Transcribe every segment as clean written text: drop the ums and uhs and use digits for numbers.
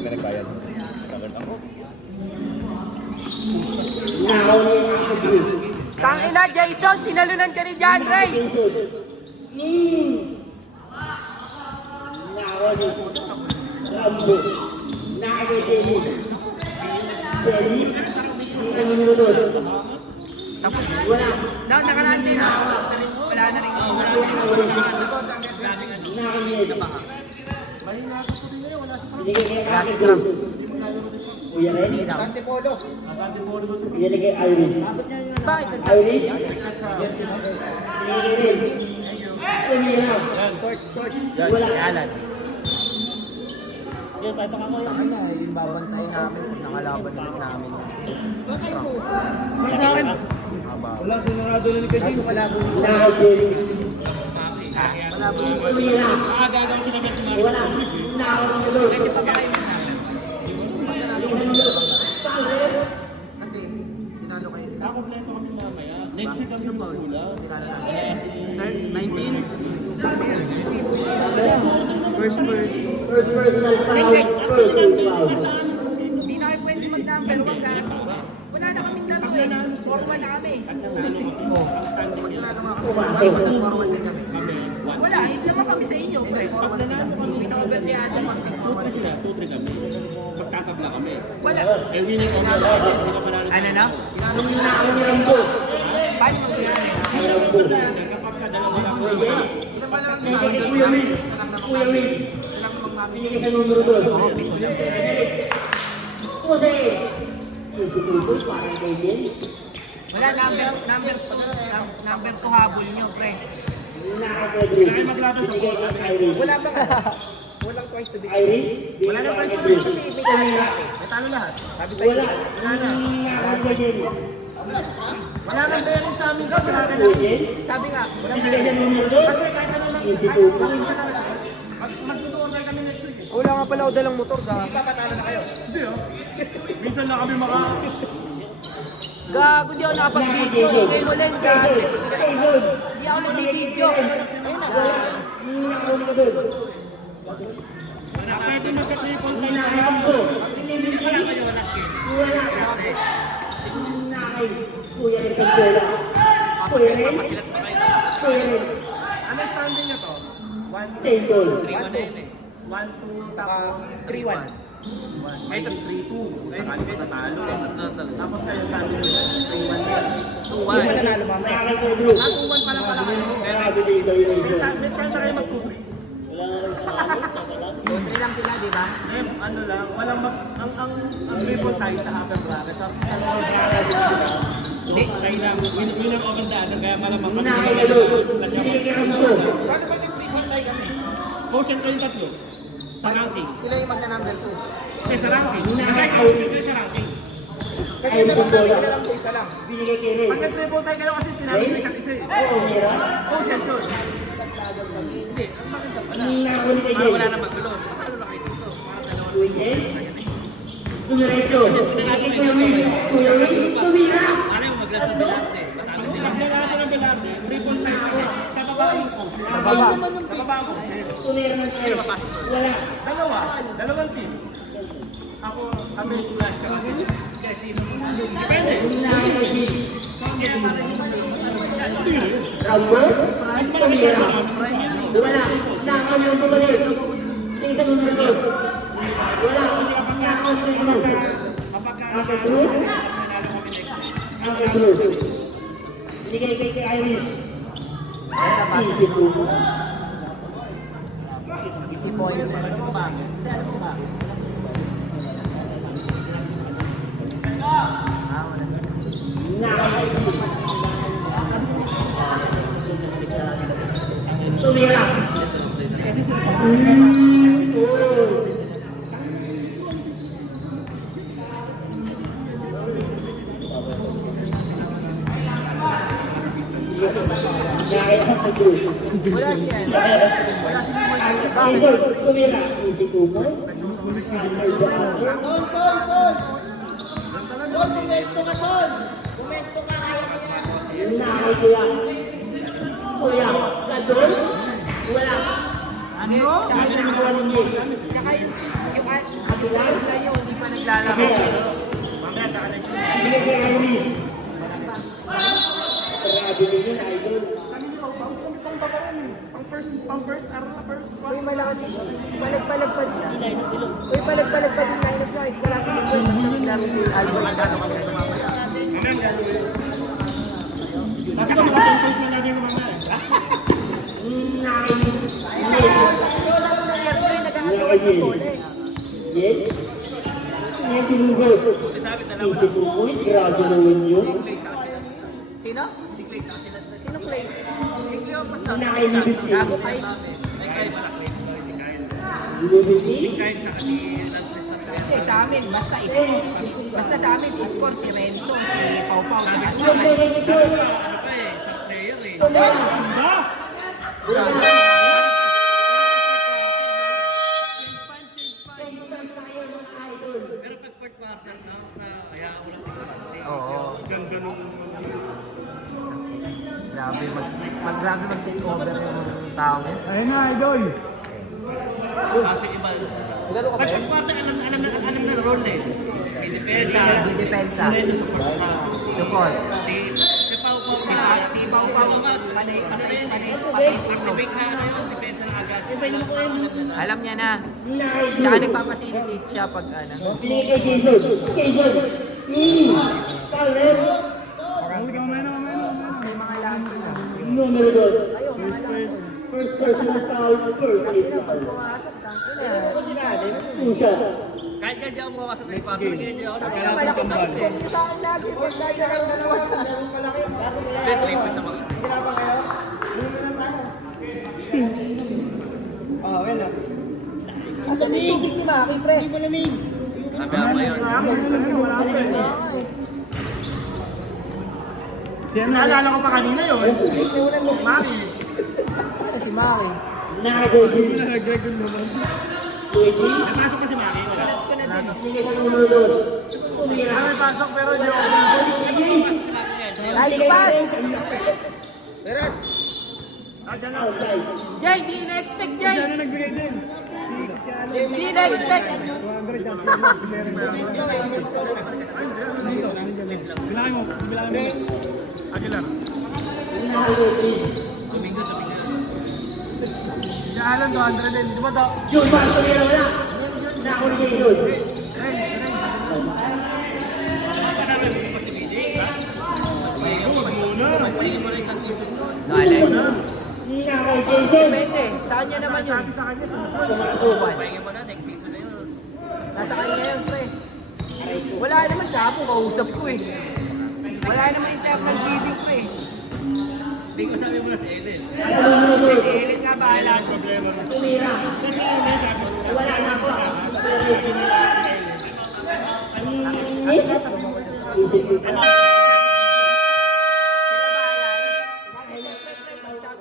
Pinagbayad. Staggered ako. Tangina, Jason, tinalunan ka ni John Ray. Tapos, nakaraan din na. Wala na rin. Classic drums. Kuya Ren? Antipolo. Ilalagay Irish. Bakit? Irish? Ilalagay Ren. Tumira. Wala. Alan. Ano, yung babantay namin kung nakalaban ulit namin. Wala, sinarado na ni Kasi. Wala po. Wala po. Tumira. Wala. Medyo pa ba kayo kasi tinalo kayo nila. Kompleto kami mamaya. Next week kami magula. 19? First Personal foul. Personal foul. Hindi na kayo pwede mag-number 1 dahil wala na kaming laro eh. 4-1 na kami. Pumasok. Wala, hindi naman kami sa inyo. Sa overniado. 2-3 kami. Magtatabla kami. Wala. Eh, winning on the line. Hindi ka panalo. Ano na? Paano mag-ulan? Kapag ka dalawa lang. Kuya Will. Kuya Will. Pinigay ka numero 2. Jose. Isututos parang ganyan. Wala, number 2 habol nyo, pre. Nakaka-Pedro. Pinigay ka Irish. Wala ba? Walang twice to be. Irish. Wala nang twice to be kasi may talo lahat. May talo lahat. Sabi sa'yo. Wala. Nakaka-Pedro. Wala nang bearing sa amin kasi sabi nga, wala nang Pinigay ka numero 2. kasi kahit ano lang, Isututos. magtutuon kayo kami next week. Wala nga pala ako dalang motor ka. Papatalo na kayo. Hindi ah. Minsan lang kami mga... Gago, di ako nakapag-video. Ngayon mo lang, gago. Di ako nag-video. Pwede magka-triple tayo. Kuya Ren Santola. Kuya Ren. Kuya Ren. Ano standing niya to? Same goal. 1, 2, tapos 3-1. Ay, 3-2. Sakali kayo tatalo. Tapos kayo standing 3-1 din. 2-1. Hindi pa nanalo mamaya. Nakaka-Pedro. 2-1 pa lang pala kayo. Grabe din ikaw yun. May chance kayo mag-2-3. Doon lang sila, di ba? Eh, ano lang, walang ang triple tayo sa upper bracket. Sa lower bracket. Hindi. Winner of the ano, kaya malamang kami. Nakaka-Pedro. Pinigay ka numero 2. Paano ba yung triple tayo kami? Quotient ko yung tatlo. Sa ranking. Sila yung magna-number 2. Eh, sa ranking. Kasi quotient ko yung sa ranking. Kasi naman tayo na lang po isa lang. Binigay kay Ren. Pag nag-triple tayo kayo kasi tinalo yung isa't isa eh. Oo, meron. Oh, shit yun. Nakahuli kay Para wala Jen. na magulong. Patalo na kayo dito. Para dalawa. Kuya Jen. Dumiretso. Pinigay Kuya Will. Kuya Will. Tumira. Ano yung maglas ng Belarte? Matalo sila. Maglas ng Belarte. Triple time ako. Sa baba yung coach. Sa baba. Sa baba ako. Tumira ng Jen. Wala. Dalawang team. Ako, kami splash ka kasi. Depende. Rambo. Tumira. Wala. Nakaw yung tumalit. Tingin sa numero 2. Wala. Nakaw yung tumalit. Uncle Drew. Uncle Drew. Binigay kay Irish. Easy po. Easy points. Tumira. Wala siya. Tumira. Easy po mo. Nakay kuya. Kuya. Gadol. Wala. Ano? Tsaka yung nakakuha ninyo. Tsaka yung Sila. Sa'yo, hindi pa naglalaro. Mamaya, tsaka na siya. Bigay kay Ivy. Grabe din yun, idol. Kami ni Pau Pau, kami pang babaran eh. Pang first Uy, malakas yun. Palag-palag pa din. Uy, palag-palag pa din lineup niya. Wala si Miguel, basta naglaro si Aldo. Magkano kami ito mamaya? Basta kung saan post mo lagi ko mamaya. Yes. Ngayon tinugod. Easy to point. Grabe naman yun. Sino? Sino play? Nakainibit eh. Gago kay? Inibit Hindi, sa amin, basta sa amin si Score, si Renzo, si Pau Pau, si Yung Aslan. pwede nito. Tumira. Oo. Grabe, grabe mag-take over yung tao. Ayun na, idol. Kasi iba. Pag sa quarter, alam na role eh. May depensa. May depensa. Ito support sa... Support. Si Pau Pau Si Pau Pau, panay Activate na ano yun, depensa na agad. Alam niya na. Tsaka nagpapasilitate siya pag ano. Binigay kay Jason. Jason. Foul red. Mas may mga laso na. Numero 2. First personal foul. First place foul. Pumasok lang. Ina. Pusha. Kahit nga di ako mawasok ng partner, hindi ako Kaya malaki sa akin. Sa akin lagi. Pag nagkaroon na naman. nag-trip sa mga kasi. Asan yung tubig ni Maki, pre? Sabi ako ngayon. Naalala ko pa kanina yun. Maki. Saan si Maki? Nakagay. Pwede. Napasok pa si Maki. Wala. Binigay kay numero 2. Tumira. May pasok pero di ako. Nice pass! Outside. Jay, di na-expect, Jay! Ano nagbigay din? Di na-expect! Bilangin mo. Aguilar. Numero 3. Si Alan, 200 din. Di ba daw? Yun, ba? Tumira wala. Nakuli kay Yun. Galing. Nakay Jason. Depende. Sa kanya naman yun. Sa kanya, sa Suban. Pahinga mo na, next season na yun. Nasa kanya yun, pre. Wala naman siya po, kausap ko eh. Wala naman internal bidding, pre. Hindi ko sabi mo na si Eden. Numero 2. Si Elite nga bahala. Tumira. Wala na ako. Isip ko.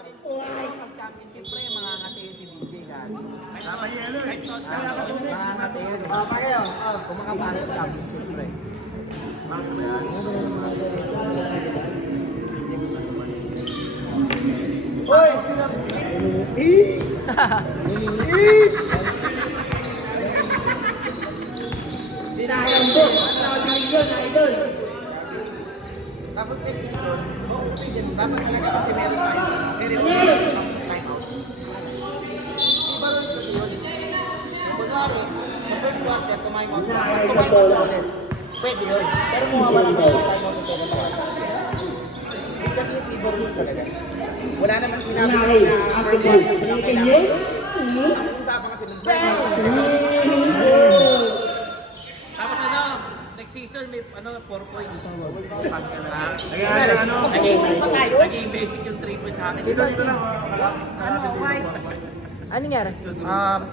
Pag-championship, pre, mangangatiin si BJ kan. Mangangatiin. Kung makapasok championship, pre. Dinayambo. Idol, idol. Tapos next season, dapat talaga kasi meron tayo. Meron Ano? time out. Iba rin kasi yun. Kung kunwari, sa first quarter, time out. Pag time out na ulit, pwede yun. Pero kung wala pa yung time out na second quarter. Hindi kasi yung favor rules talaga. Wala naman sinabi Nakay. na After first ball. quarter na Binigay kailangan. niyo. Ang usapan kasi nung Tapos ano, next season may ano 4 points. Naging basic yung 3 points sa akin. Ano nangyari?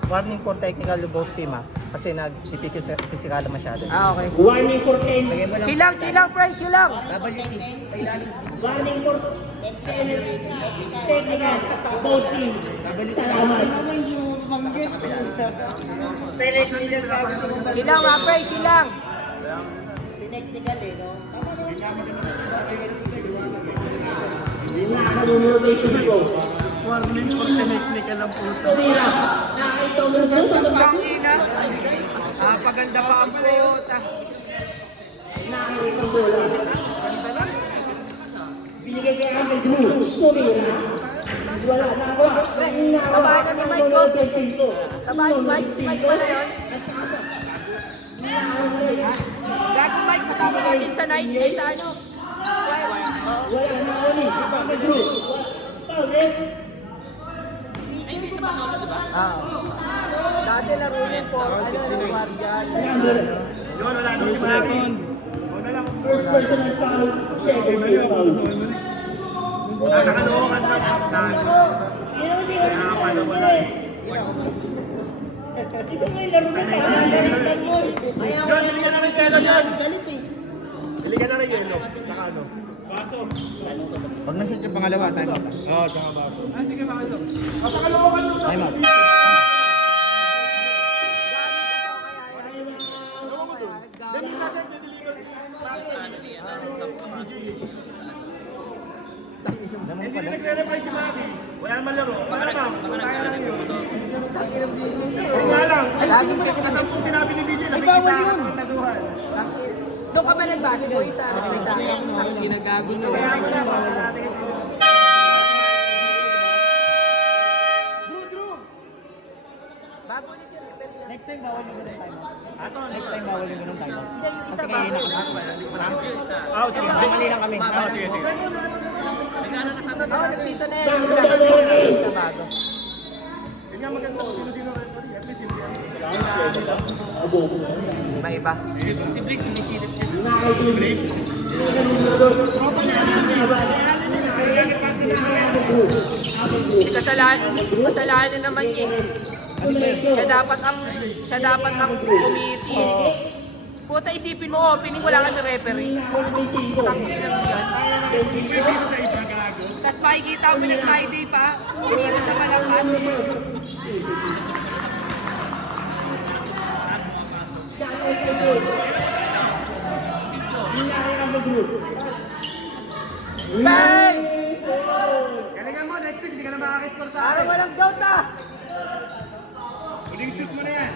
warning for technical both team kasi nag-physical masyado. Okay. Warning for 10. Chill lang, pre, chill lang. Warning for 10. Technical. Both teams. Salamat. Chill lang, mga pre, chill lang. Technical no? Nakakalunod ay ko. Warning for technical ang puto. Tumira. Nakay numero 2. Nagpapaganda pa ang puta. Nakakinig ng bola. Binigay kay Uncle Drew. Tumira. Wala na ako. Tabahan na ni Mike ko. Tabahan ni Mike. Si Mike pala yun. Gago Mike, kasama natin sa night. Ay sa ano? Wala na ako ni Uncle Drew. Paulit. Dati laro yun po. Ano, Guardian. Yun, wala na si Maki. First personal foul. Second foul. Nasa kalookan na. Kaya pala wala eh. John, bili ka na rin yelo, John. Bili ka na rin yelo. Saka ano? Baso. Pag nasa yung pangalawa, time out. Oo, saka baso. Ah, sige, baso. Nasa kalookan na. Time out. Then, sasend yung delivery. Hindi na nagre-reply si Maki. Wala naman laro. Wala ba? Tayo lang yun. Kung nga lang, sa 10 sinabi ni DJ, labing isa ang naduhan. Doon ka ba nagbase ko isa? Sa akin. Ginagago na. Kaya mo na, bawal natin ito. Bago ulit yun. Next time bawal yung ganun time. Ato, Next time bawal yung ganun time. Hindi, yung isa bago. Oh, sige. Mali lang kami. Oh, sige, sige. Oo, nagpito na yan. Yung isa bago. Yun nga maganda kung sino-sino referee. At least hindi yan. May iba. Si Blake, sinisilip siya. Kasalanan naman niya. Siya dapat ang committee. Puta, isipin mo, opening wala kami referee. Tangin lang yan. Tapos makikita mo ng Friday pa. Hindi na sa malakas. Bang! Galingan mo, next week, hindi ka na makakiscore sa Parang walang doubt ah! Huling shoot mo na yan.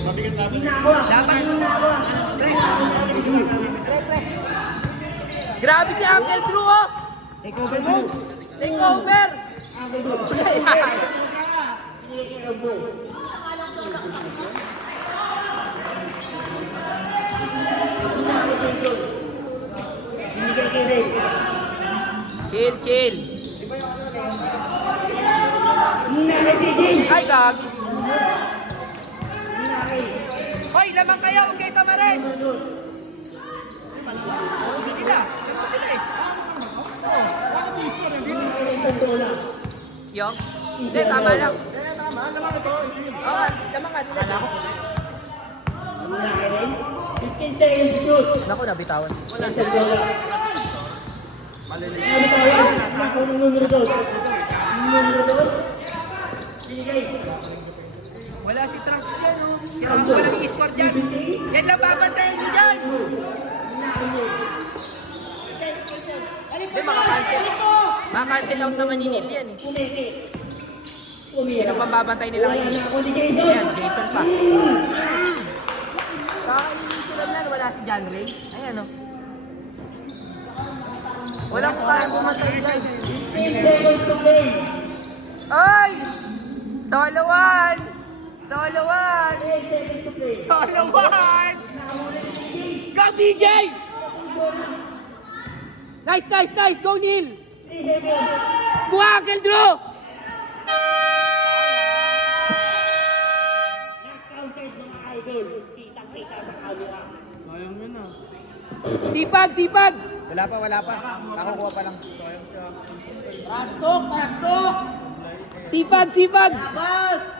Mabigat natin. Dapat Grabe si Uncle Drew oh! Take over mo. Take over! Binigay kay Ray. Chill, chill. Nakatigil. Ay, gagi. Hoy, lamang kayo, huwag kayo tamarin. Hindi sila. Hindi sila eh. Yung? Hindi, tama lang. Oo, lamang nga sila. Nakatigil. 15 seconds shoot. Naku, nabitawan. Wala sa bola. Nabitawan. Naku, numero 2. Numero 2. Binigay. Wala si Trunks dyan, oh. Si Rambo lang i-score dyan. Yan lang babantayan niyo dyan. Hindi, makakancel. Makakancel out naman ni Neil yan, eh. Umeke. Sino pang babantay nila kay Neil? Ako ni Jason. Ayan, Jason pa. Kakainin sila na, wala si John Ray. Ayan, oh. Walang kaya bumatay dyan. 10 seconds to play. Ay! Solo one! Solo one! 10 seconds to play. Solo one! Go, BJ! Nice, nice, nice! Go, Neil! 3 seconds. Kuha, Uncle Drew! Not counted mga idol. Kitang-kita sa camera. Sayang yun ah. Sipag, sipag! Wala pa, wala pa. Nakukuha pa lang. Sipag, sipag! Bas!